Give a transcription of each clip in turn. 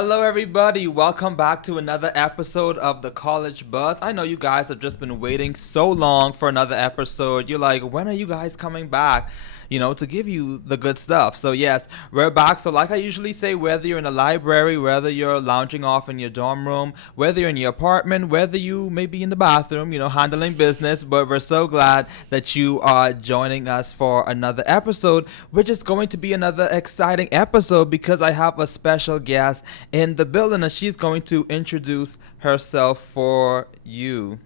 Hello, everybody. Welcome back to another episode of the College Buzz. I know you guys have just been waiting so long for another episode. You're like, when are you guys coming back? To give you the good stuff. So yes, we're back. So like I usually say, whether you're in a library, whether you're lounging off in your dorm room, whether you're in your apartment, whether you may be in the bathroom, handling business, but we're so glad that you are joining us for another episode, which is going to be another exciting episode because I have a special guest in the building and she's going to introduce herself for you.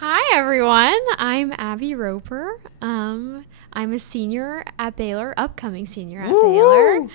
Hi, everyone. I'm Abby Roper. I'm a senior at Baylor, upcoming senior at Baylor.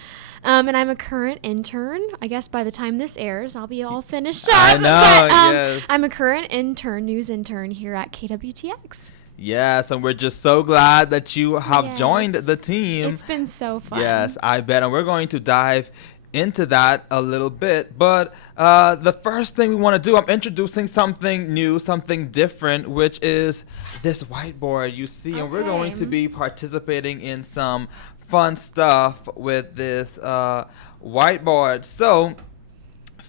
And I'm a current intern. I guess by the time this airs, I'll be all finished up. I know, yes. I'm a current intern, news intern here at KWTX. Yes, and we're just so glad that you have joined the team. It's been so fun. Yes, I bet. And we're going to dive into that a little bit. But the first thing we want to do, I'm introducing something new, something different, which is this whiteboard you see. And we're going to be participating in some fun stuff with this whiteboard. So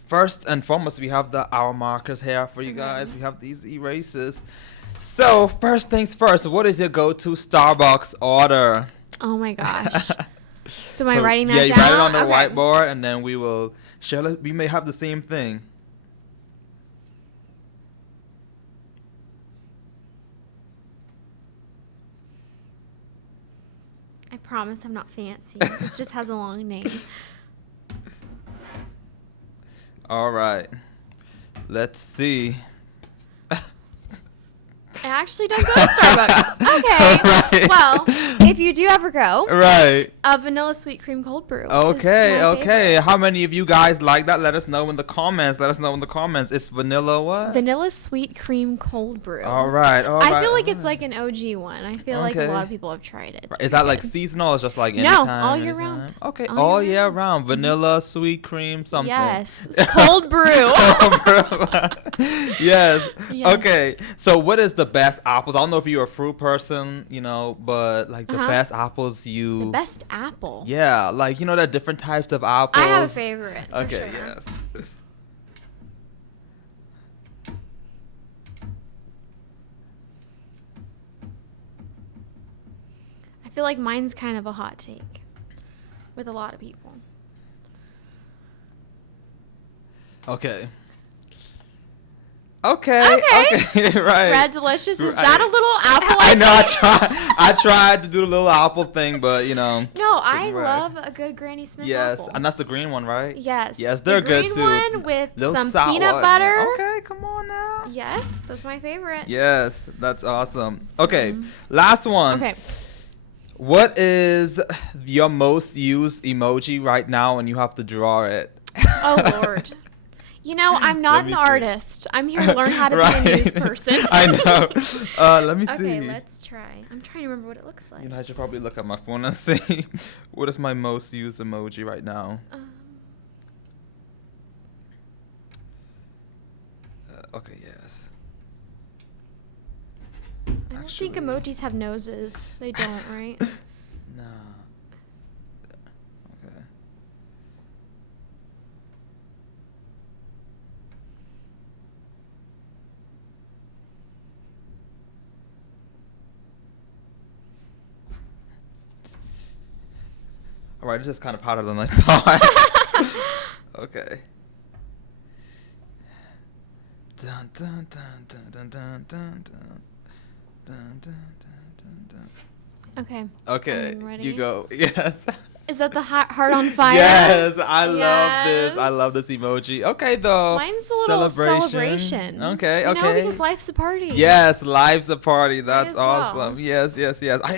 first and foremost, we have the hour markers here for you guys. We have these erasers. So first things first, what is your go-to Starbucks order? Oh my gosh. So am I writing that down? Yeah, you write it on the whiteboard, and then we will share. We may have the same thing. I promise I'm not fancy. This just has a long name. All right. Let's see. I actually don't go to Starbucks. Okay. Right. Well, if you do ever go, right. A vanilla sweet cream cold brew. Okay. Favorite. How many of you guys like that? Let us know in the comments. It's vanilla what? Vanilla sweet cream cold brew. All right. I feel like it's like an OG one. I feel like a lot of people have tried it. Is that like seasonal or just like no, anytime? all year round. Okay, all year round. Vanilla, sweet cream, something. Yes. Cold brew. Cold brew. Yes. Okay. So what is the best apples? I don't know if you're a fruit person, but like the best apples The best apple? Yeah, like, there are different types of apples. I have a favorite. Okay, sure. Yes. I feel like mine's kind of a hot take with a lot of people. Okay, right. Red Delicious. Is that a little apple? I know. I tried to do the little apple thing, but No, I love a good Granny Smith apple. Yes, and that's the green one, right? Yes. Yes, they're good too. The green one with little some sour. peanut butter. Okay, come on now. Yes, that's my favorite. Yes, that's awesome. Okay, last one. Okay. What is your most used emoji right now and you have to draw it? Oh, Lord. I'm not an artist. I'm here to learn how to be a news person. I know. Let me see. Okay, let's try. I'm trying to remember what it looks like. I should probably look at my phone and see what is my most used emoji right now. Okay, yes. I don't think emojis have noses. They don't, right? No. Okay. All right, this is kind of harder than I thought. Okay. Dun, dun, dun, dun, dun, dun, dun, dun. Dun, dun, dun, dun, dun. Okay. Okay, I'm ready. you go. Yes. Is that the heart on fire? Yes, I love this. I love this emoji. Okay, though. Mine's a little celebration. Okay. Because life's a party. Yes, life's a party. That's awesome. Well. Yes.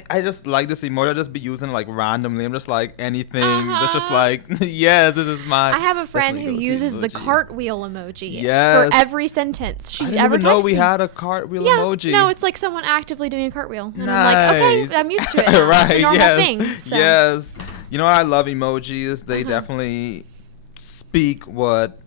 I just like this emoji. I just be using like randomly. I'm just like anything. That's just like, yes, this is my. I have a friend who uses emoji. the cartwheel emoji yes. for every sentence. I didn't even know we had a cartwheel emoji. No, it's like someone actively doing a cartwheel. And nice. I'm like, okay, I'm used to it now. Right, it's a normal thing. So. Yes. I love emojis. They definitely speak what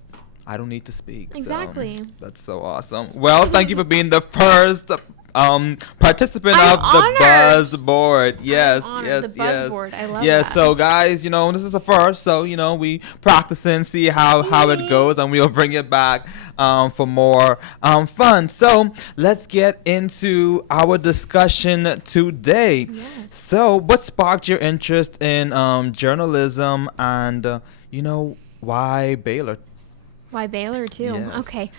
I don't need to speak. Exactly. So that's so awesome. Well, thank you for being the first participant I'm of the honored. Buzz Board. Yes, I'm honored. yes, The Buzz yes. Board. I love Yeah, that. so guys, this is a first, so we practicing, see how it goes, and we'll bring it back for more fun. So let's get into our discussion today. Yes. So what sparked your interest in journalism, and why Baylor? Why Baylor too? Yes. Okay.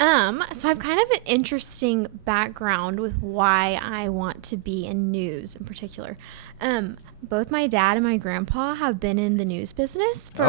So I have kind of an interesting background with why I want to be in news in particular. Both my dad and my grandpa have been in the news business for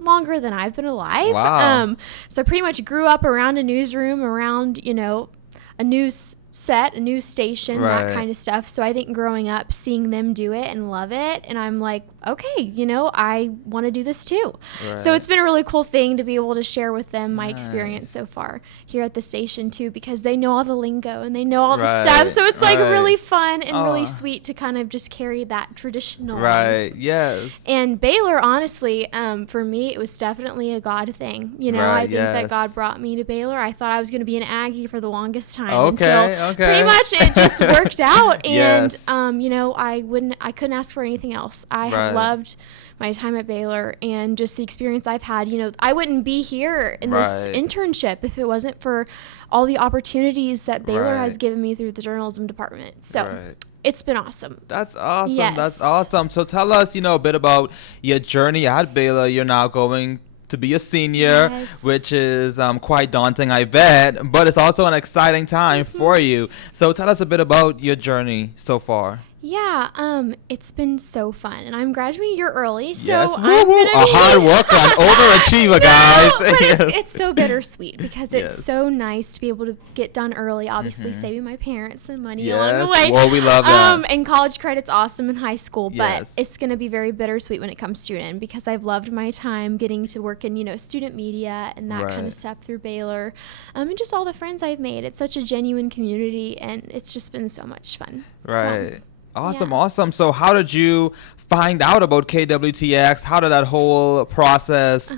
longer than I've been alive. Wow. So I pretty much grew up around a newsroom, around, a news set, a news station, that kind of stuff. So I think growing up, seeing them do it and love it, and I'm like, okay, I want to do this too. Right. So it's been a really cool thing to be able to share with them my experience so far here at the station too, because they know all the lingo and they know all the stuff. So it's like really fun and really sweet to kind of just carry that traditional. Right. Yes. And Baylor, honestly, for me, it was definitely a God thing. I think that God brought me to Baylor. I thought I was going to be an Aggie for the longest time until pretty much it just worked out. And I couldn't ask for anything else. I have loved my time at Baylor and just the experience I've had. I wouldn't be here in this internship if it wasn't for all the opportunities that Baylor has given me through the journalism department. So it's been awesome. That's awesome. Yes. That's awesome. So tell us, a bit about your journey at Baylor. You're now going to be a senior, which is quite daunting, I bet, but it's also an exciting time for you. So tell us a bit about your journey so far. Yeah, it's been so fun, and I'm graduating a year early, so yes, I'm gonna be a hard worker, an overachiever, guys. But it's so bittersweet because it's so nice to be able to get done early. Obviously, saving my parents some money along the way. Well, we love that. And college credit's awesome in high school, but it's gonna be very bittersweet when it comes to it, because I've loved my time getting to work in student media and that kind of stuff through Baylor, and just all the friends I've made. It's such a genuine community, and it's just been so much fun. Right. So, Awesome. So how did you find out about KWTX? How did that whole process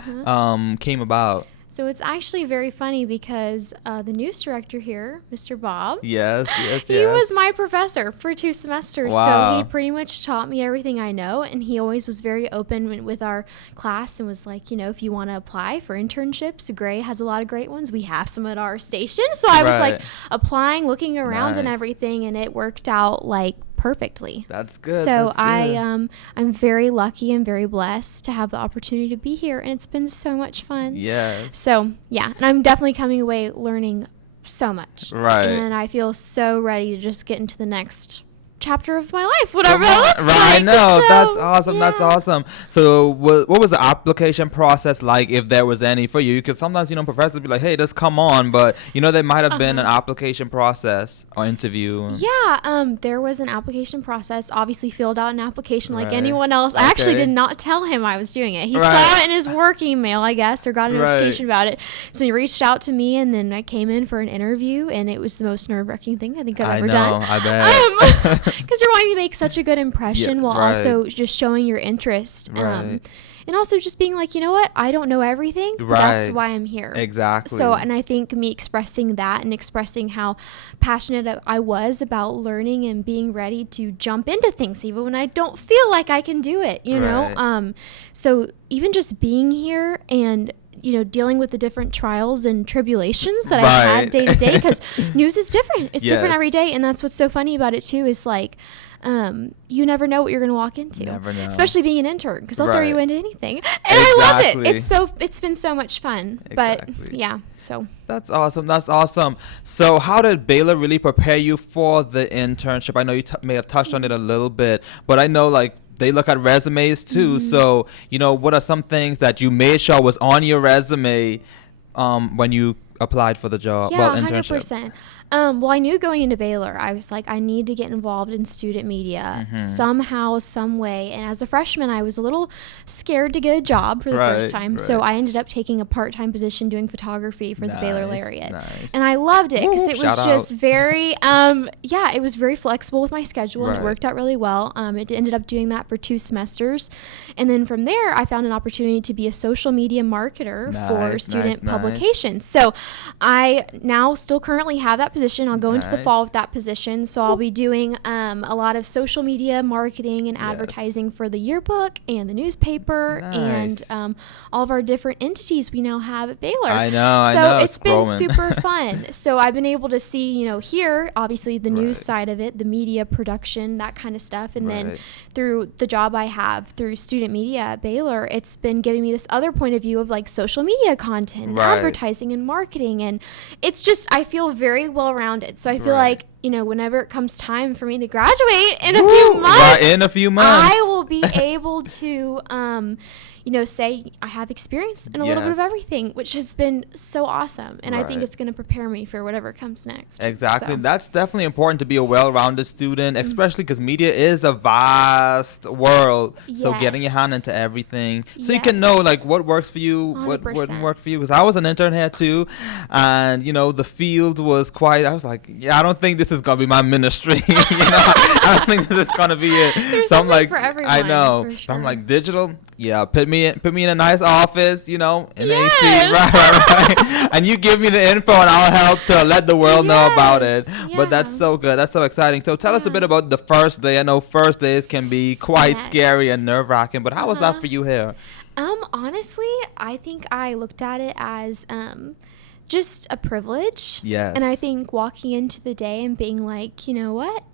came about? So it's actually very funny because the news director here, Mr. Bob, he was my professor for 2 semesters. Wow. So he pretty much taught me everything I know, and he always was very open with our class and was like, if you want to apply for internships, Gray has a lot of great ones. We have some at our station. So I was like applying, looking around and everything, and it worked out like perfectly. That's good. So I'm very lucky and very blessed to have the opportunity to be here, and it's been so much fun. Yes. So and I'm definitely coming away learning so much. Right. And I feel so ready to just get into the next chapter of my life, whatever that looks like. No, so, that's awesome. That's awesome. So what was the application process like, if there was any for you? Because sometimes professors be like, hey, just come on, but there might have been an application process or interview. There was an application process. Obviously filled out an application like anyone else. I actually did not tell him I was doing it. He saw it in his work email, I guess, or got a notification about it. So he reached out to me, and then I came in for an interview, and it was the most nerve-wracking thing I think I've ever done. I bet. Because you're wanting to make such a good impression while also just showing your interest. And also just being like, you know what? I don't know everything. But that's why I'm here. Exactly. So, and I think me expressing that and expressing how passionate I was about learning and being ready to jump into things even when I don't feel like I can do it, know? So even just being here and dealing with the different trials and tribulations that I've had day to day, because news is different. It's different every day. And that's what's so funny about it too, is like, you never know what you're going to walk into. Never know. Especially being an intern, because they'll throw you into anything. And I love it. It's been so much fun. But so. That's awesome. So how did Baylor really prepare you for the internship? I know you may have touched on it a little bit, but I know they look at resumes too. So, what are some things that you made sure was on your resume when you applied for the job? Yeah, Well, 100%. internship. Well, I knew going into Baylor, I was like, I need to get involved in student media somehow, some way. And as a freshman, I was a little scared to get a job for the first time. So Right. I ended up taking a part-time position doing photography for the Baylor Lariat. Nice. And I loved it because Woo, it was shout just out. very, it was very flexible with my schedule and it Right. worked out really well. It ended up doing that for 2 semesters. And then from there, I found an opportunity to be a social media marketer for Nice, student nice. publications. So I now still currently have that position. I'll go into the Nice. fall with that position. So I'll be doing a lot of social media marketing and Yes. advertising for the yearbook and the newspaper Nice. and all of our different entities we now have at Baylor. I know. So It's it's been growing. super fun. So I've been able to see, here, obviously the news Right. side of it, the media production, that kind of stuff. And then Right. through the job I have through student media at Baylor, it's been giving me this other point of view of like social media content, and Right. advertising and marketing. And it's just, I feel very well rounded. So I feel Right. like, whenever it comes time for me to graduate in a few months, Right, in a few months. I will be able to, say I have experience in a little bit of Yes. everything, which has been so awesome. And I think Right. it's going to prepare me for whatever comes next. Exactly. So. That's definitely important to be a well-rounded student, especially because media is a vast world. So getting your hand Yes. into everything, so you can know like what works for you, what wouldn't 100%. work for you. Because I was an intern here too, and the field was quite. I was like, yeah, I don't think this is gonna be my ministry. I don't think this is gonna be it. There's So I'm something like, for I everyone, know. for But I'm sure. like digital. Yeah, put me in a nice office, in AC, Yes. right. And you give me the info, and I'll help to let the world know about it. Yes, But that's yeah. so good. That's so exciting. So tell us a Yeah. bit about the first day. I know first days can be quite Yes. scary and nerve-wracking, but how was that Uh-huh. for you here? Honestly, I think I looked at it as just a privilege. Yes. And I think walking into the day and being like, you know what?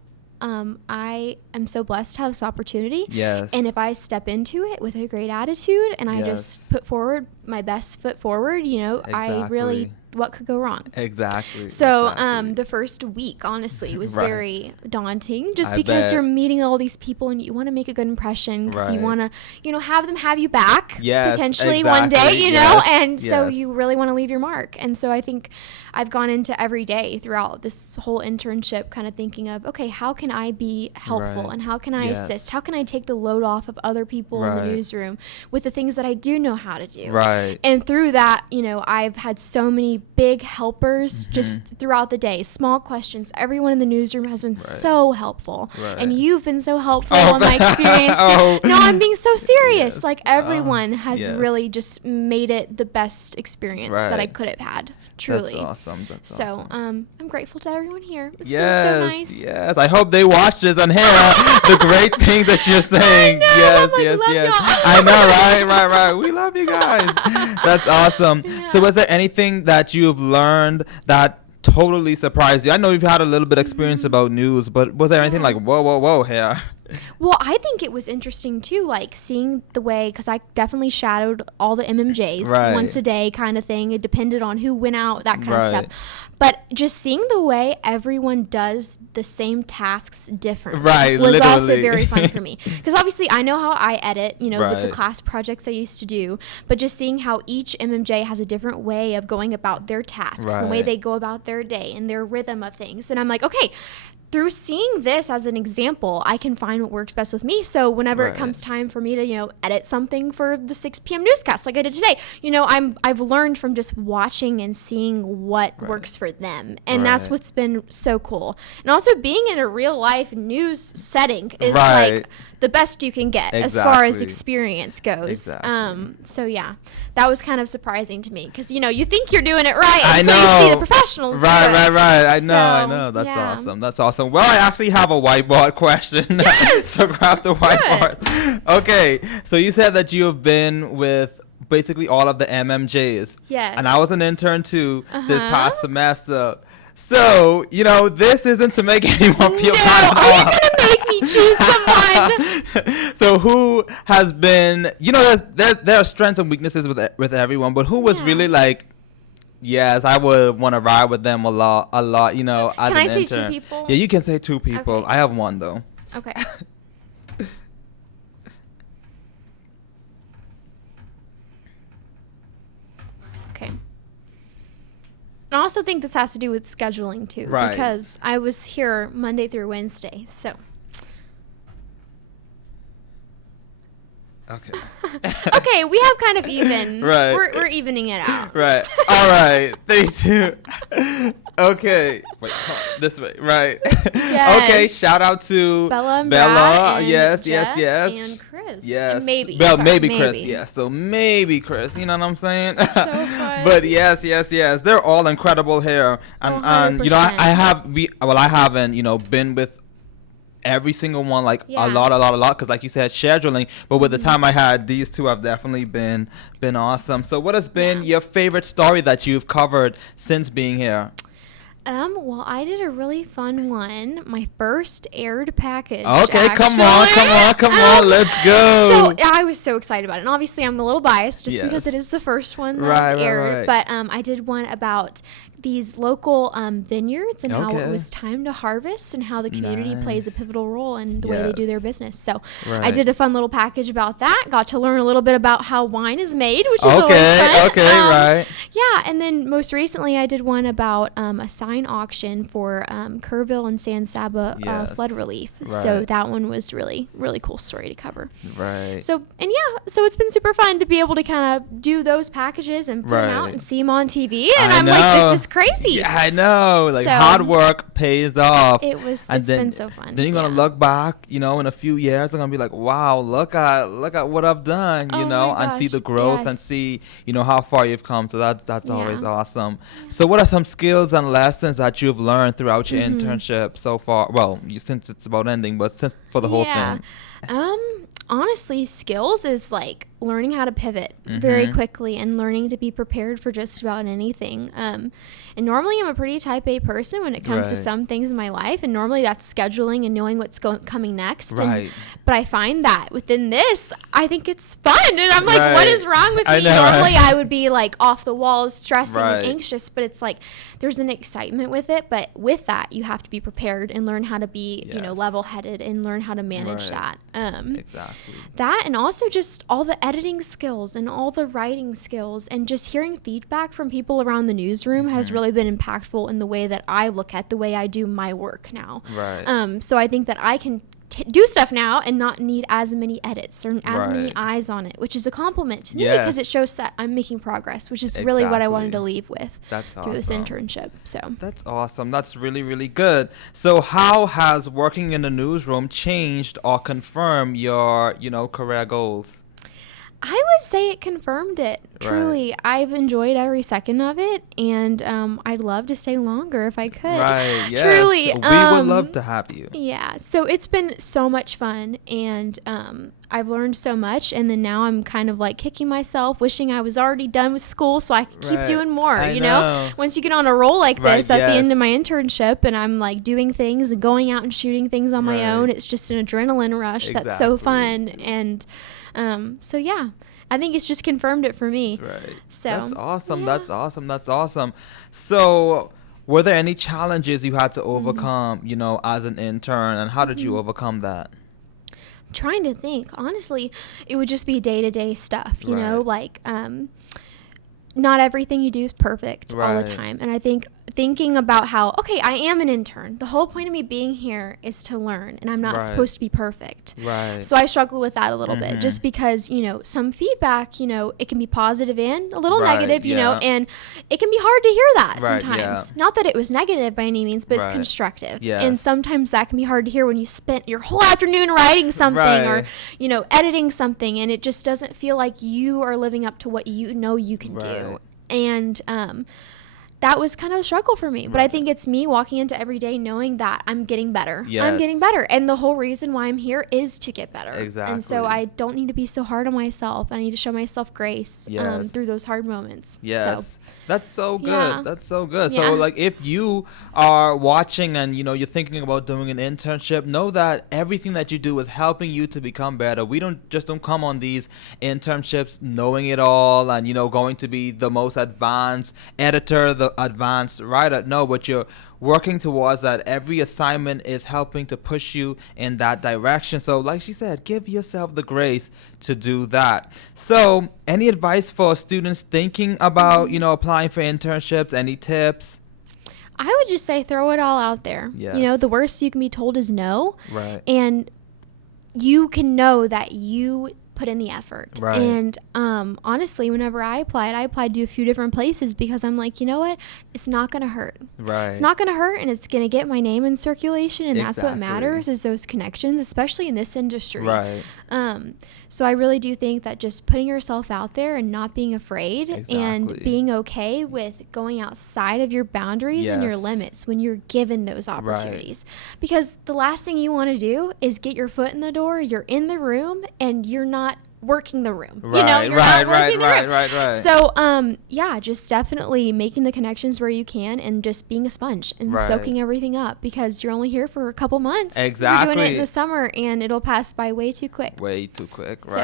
I am so blessed to have this opportunity. Yes. And if I step into it with a great attitude and I Yes. just put forward my best foot forward, I really, Exactly. what could go wrong? Exactly. So exactly. the first week, honestly, was Right. very daunting just I because bet. you're meeting all these people and you want to make a good impression because you Right. want to, have them have you back Yes, potentially one day, exactly. and so Yes. you really want to leave your mark. And so I think I've gone into every day throughout this whole internship kind of thinking of, okay, how can I be helpful Right. and how can I Yes. assist? How can I take the load off of other people in Right. the newsroom with the things that I do know how to do? Right. And through that, I've had so many big helpers Mm-hmm. just throughout the day. Small questions. Everyone in the newsroom has been so helpful. Right. And you've been so helpful Oh, in my experience too. oh. No, I'm being so serious. Yes. Like everyone has yes. really just made it the best experience that I Right. could have had. Truly. That's awesome. That's So, awesome. I'm grateful to everyone here. It's Yes, been so nice. yes. I hope they watch this and hear the great things that you're saying. know, Yes, I'm like, yes, love yes. y'all. I know, right. We love you guys. That's awesome. Yeah. So, was there anything that you've learned that totally surprised you? I know you've had a little bit of experience about news, but was there anything like whoa here? Well, I think it was interesting too, like seeing the way, because I definitely shadowed all the MMJs Right. once a day kind of thing. It depended on who went out, that kind of Right. stuff. But just seeing the way everyone does the same tasks differently Right, was also literally. very fun for me. Because obviously I know how I edit, with the Right. class projects I used to do, but just seeing how each MMJ has a different way of going about their tasks, the way Right. they go about their day and their rhythm of things. And I'm like, okay, through seeing this as an example, I can find what works best with me. So whenever Right. it comes time for me to, edit something for the 6 p.m. newscast like I did today, I've learned from just watching and seeing what Right. works for them. And that's Right. what's been so cool. And also being in a real life news setting is Right. like the best you can get as far as Exactly. experience goes. Exactly. So yeah, that was kind of surprising to me because, you think you're doing it right I until you see know. the professionals do Right. it. I So, know. That's yeah. awesome. That's awesome. Well, I actually have a whiteboard question. Yes! So grab the Let's do whiteboard. Okay. So you said that you have been with basically all of the MMJs. Yes. And I was an intern too this Uh-huh. past semester. So, this isn't to make anyone feel No, bad at are you all. gonna make me choose someone? So who has been, there are strengths and weaknesses with everyone, but who was Yeah. really like, yes, I would want to ride with them a lot, as Can an I say 2 intern. people? Yeah, you can say 2 people. Okay. I have one though. Okay. Okay. I also think this has to do with scheduling too, Right. because I was here Monday through Wednesday, so. Okay. Okay, we have kind of even. Right. We're evening it out. Right. All right. 32. Okay. Wait, this way. Right. Yes. Okay. Shout out to Bella and Brad and yes. Jess Yes. and Chris. Yes. And maybe. Well, Sorry, maybe Chris. Yeah. So maybe Chris. You know what I'm saying? So fun. But yes. They're all incredible here, and you know I 100%. haven't been with every single one, like Yeah. a lot, because like you said, scheduling. But with the time I had, these two have definitely been awesome. So what has been your favorite story that you've covered since being here? Well, I did a really fun one. My first aired package. Okay, come on, let's So go. I was so excited about it. And obviously, I'm a little biased just because it is the first one that was aired. Right. But I did one about these local vineyards and how it Okay. was time to harvest and how the community plays a Nice. pivotal role in the way they do Yes. their business. So I Right. did a fun little package about that. Got to learn a little bit about how wine is made, which is always fun. Okay, right. Yeah, and then most recently I did one about a sign auction for Kerrville and San Saba Yes. flood relief. So Right. that one was really cool story to cover. Right. So it's been super fun to be able to kind of do those packages and put them out Right. and see them on TV. And I I'm like, know. this is crazy. Yeah, I know. Like So, hard work pays off. It's And then- been so fun. Then you're gonna look back, in a few years, they're gonna be like, "Wow, look at what I've done," Oh my and see gosh, the growth and yes. see, how far you've come. So that's always Yeah. awesome. So, what are some skills and lessons that you've learned throughout your Mm-hmm. internship so far? Well, since it's about ending, but since for the whole thing. Honestly, skills is like learning how to pivot very Mhm. quickly and learning to be prepared for just about anything. And normally I'm a pretty type A person when it comes to Right. some things in my life. And normally that's scheduling and knowing what's coming next. Right. But I find that within this, I think it's fun. And I'm like, what Right. is wrong with I me? know, Normally right? I would be like off the walls, stressing Right. and anxious. But it's like there's an excitement with it. But with that, you have to be prepared and learn how to be, Yes. level-headed and learn how to manage Right. that. Exactly. That and also just all the editing skills and all the writing skills and just hearing feedback from people around the newsroom has really been impactful in the way that I look at the way I do my work now. Right. So I think that I can do stuff now and not need as many edits or as many Right. eyes on it, which is a compliment to me because it Yes. shows that I'm making progress, which is really what I wanted to Exactly. leave with That's through this awesome. internship. So That's awesome. That's really, really good. So how has working in the newsroom changed or confirmed your, career goals? I would say it confirmed it. Right. Truly, I've enjoyed every second of it, and I'd love to stay longer if I could. Right. Yes. Truly, we would love to have you. Yeah, so it's been so much fun, and I've learned so much, and then now I'm kind of like kicking myself, wishing I was already done with school so I could keep Right. doing more, I you know? know. Once you get on a roll like Right, this at the end of yes. my internship, and I'm like doing things and going out and shooting things on my Right. own, it's just an adrenaline rush that's so Exactly. fun, and so yeah, I think it's just confirmed it for me. Right. So, That's awesome. yeah. That's awesome. That's awesome. So, were there any challenges you had to Mm-hmm. overcome, as an intern, and how did you overcome that? Trying to think, honestly, it would just be day-to-day stuff, you know, Right. like not everything you do is perfect all the Right. time. And I think thinking about how, okay, I am an intern. The whole point of me being here is to learn, and I'm not Right. supposed to be perfect. Right. So I struggle with that a little bit Mhm. just because, some feedback, it can be positive and a little Right, negative, yeah. and it can be hard to hear that Right, sometimes. yeah. Not that it was negative by any means, but it's Right. constructive. And Yes. sometimes that can be hard to hear when you spent your whole afternoon writing something or, Right. editing something, and it just doesn't feel like you are living up to what you know you can do. Right. And that was kind of a struggle for me. But I Right. think it's me walking into every day knowing that I'm getting better. I'm Yes. getting better. And the whole reason why I'm here is to get better. And so Exactly. I don't need to be so hard on myself. I need to show myself grace Yes. through those hard moments. Yes. So, That's so good. Yeah. That's so good. Yeah. So, like, if you are watching and, you're thinking about doing an internship, know that everything that you do is helping you to become better. We don't come on these internships knowing it all and, going to be the most advanced editor advanced writer. No, but you're working towards that. Every assignment is helping to push you in that direction. So like she said, give yourself the grace to do that. So any advice for students thinking about, applying for internships? Any tips? I would just say throw it all out there. Yes. The worst you can be told is no. Right. And you can know that you put in the effort. Right. And honestly, whenever I applied to a few different places because I'm like, you know what? It's not going to hurt. Right. It's not going to hurt, and it's going to get my name in circulation, and that's what Exactly. matters is those connections, especially in this industry. Right. So I really do think that just putting yourself out there and not being afraid and Exactly. being okay with going outside of your boundaries and your Yes. limits when you're given those opportunities. Because the last thing you want to do is get your foot in the door, you're in the room, and you're not working the room. Right, You're not working the room. right. So, just definitely making the connections where you can and just being a sponge and Right. soaking everything up because you're only here for a couple months. Exactly. You're doing it in the summer and it'll pass by way too quick. Way too quick. So,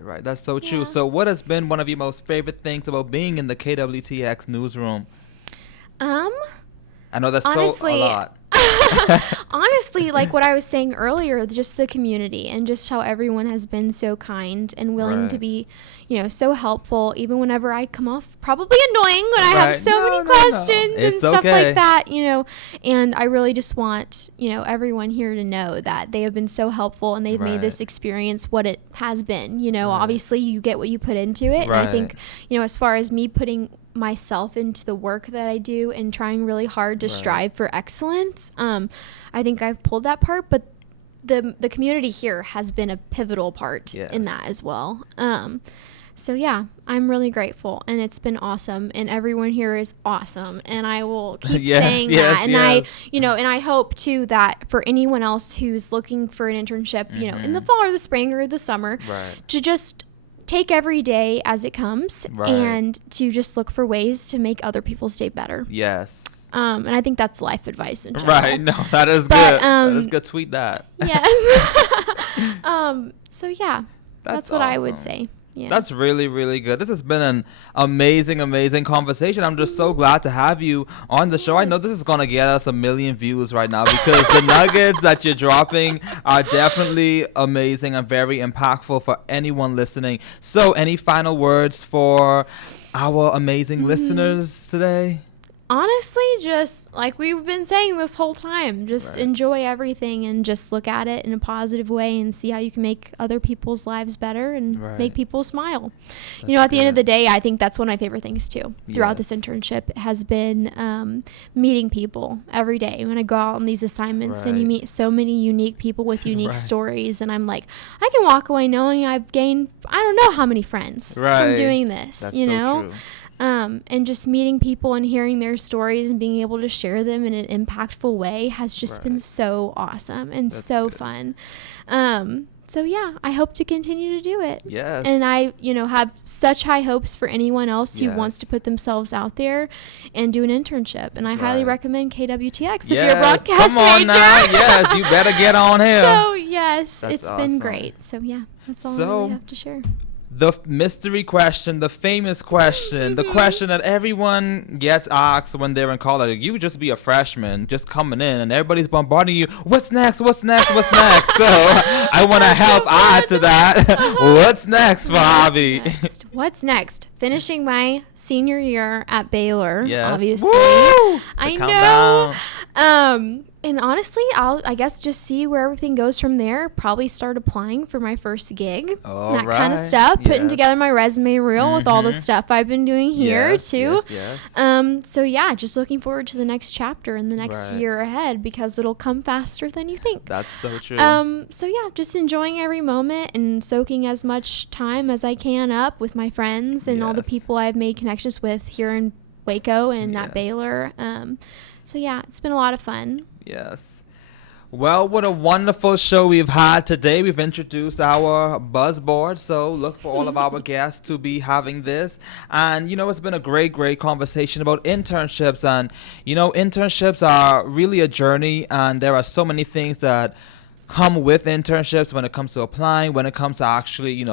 Right. That's so true. yeah. So what has been one of your most favorite things about being in the KWTX newsroom? I know that's Honestly, so a lot. honestly, like what I was saying earlier, just the community and just how everyone has been so kind and willing to Right. be, so helpful, even whenever I come off probably annoying when I have Right. so No, many no. questions and It's stuff okay. like that, and I really just want, everyone here to know that they have been so helpful and they've made Right. this experience what it has been. Right. Obviously you get what you put into it. And I Right. think, as far as me putting myself into the work that I do and trying really hard to Right. strive for excellence, I think I've pulled that part, but the community here has been a pivotal part Yes. in that as well. So yeah, I'm really grateful and it's been awesome and everyone here is awesome and I will keep Yes, saying yes, that. And yes. and I hope too that for anyone else who's looking for an internship, in the fall or the spring or the summer, Right. to just take every day as it comes Right. and to just look for ways to make other people's day better. Yes. And I think that's life advice in general. Right. No, that is But, good. That is good. Tweet that. Yes. So yeah, that's what I would awesome. say. Yeah. That's really, really good. This has been an amazing, amazing conversation. I'm just so glad to have you on the show. I know this is going to get us 1 million views right now because the nuggets that you're dropping are definitely amazing and very impactful for anyone listening. So any final words for our amazing listeners today? Honestly, just like we've been saying this whole time, just Right. enjoy everything and just look at it in a positive way and see how you can make other people's lives better and Right. make people smile. That's At the end of good. the day, I think that's one of my favorite things too throughout this Yes. internship has been meeting people every day when I go out on these assignments and you Right. meet so many unique people with unique Right. stories and I'm like, I can walk away knowing I've gained, I don't know how many friends from Right. doing this, That's you so know? true. And just meeting people and hearing their stories and being able to share them in an impactful way has just been Right. so awesome and That's so good. fun. So yeah, I hope to continue to do it. Yes. And I, have such high hopes for anyone else who wants to Yes. put themselves out there and do an internship. And I highly Right. recommend KWTX if Yes. you're a broadcast Come on major. now. Yes, you better get on here. So yes, That's it's awesome. been great. So yeah, that's all I So- really have to share. The mystery question, the famous question, the question that everyone gets asked when they're in college. You would just be a freshman, just coming in, and everybody's bombarding you. What's next? What's next? What's next? So I want to help add to that. What's next for Avi? What's next? Finishing my senior year at Baylor, Yes. obviously. Woo! I The know. countdown. And honestly, I guess just see where everything goes from there. Probably start applying for my first gig, All that kind of right. stuff. Putting Yes. together my resume reel with all the Mhm. stuff I've been doing here Yes, too. yes, yes. So yeah, just looking forward to the next chapter and the next Right. year ahead because it'll come faster than you think. That's so true. So yeah, just enjoying every moment and soaking as much time as I can up with my friends and all the Yes. people I've made connections with here in Waco and Yes. at Baylor. So yeah, it's been a lot of fun. Yes. Well, what a wonderful show we've had today. We've introduced our buzz board, so look for all of our guests to be having this. And, it's been a great, great conversation about internships. And, internships are really a journey, and there are so many things that come with internships when it comes to applying, when it comes to actually,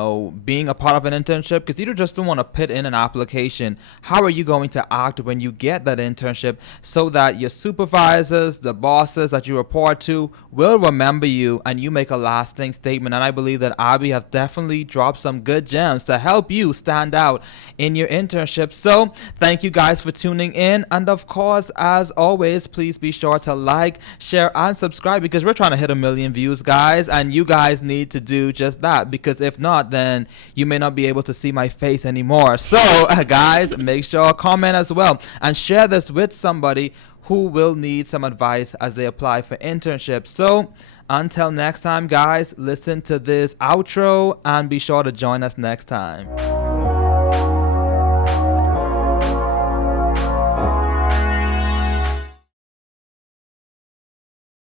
being a part of an internship, because you just don't want to put in an application. How are you going to act when you get that internship so that your supervisors, the bosses that you report to will remember you and you make a lasting statement? And I believe that Abby have definitely dropped some good gems to help you stand out in your internship. So thank you guys for tuning in. And of course, as always, please be sure to like, share, and subscribe, because we're trying to hit 1 million views, guys, and you guys need to do just that, because if not, then you may not be able to see my face anymore. So guys, make sure comment as well and share this with somebody who will need some advice as they apply for internships. So until next time, guys, listen to this outro and be sure to join us next time.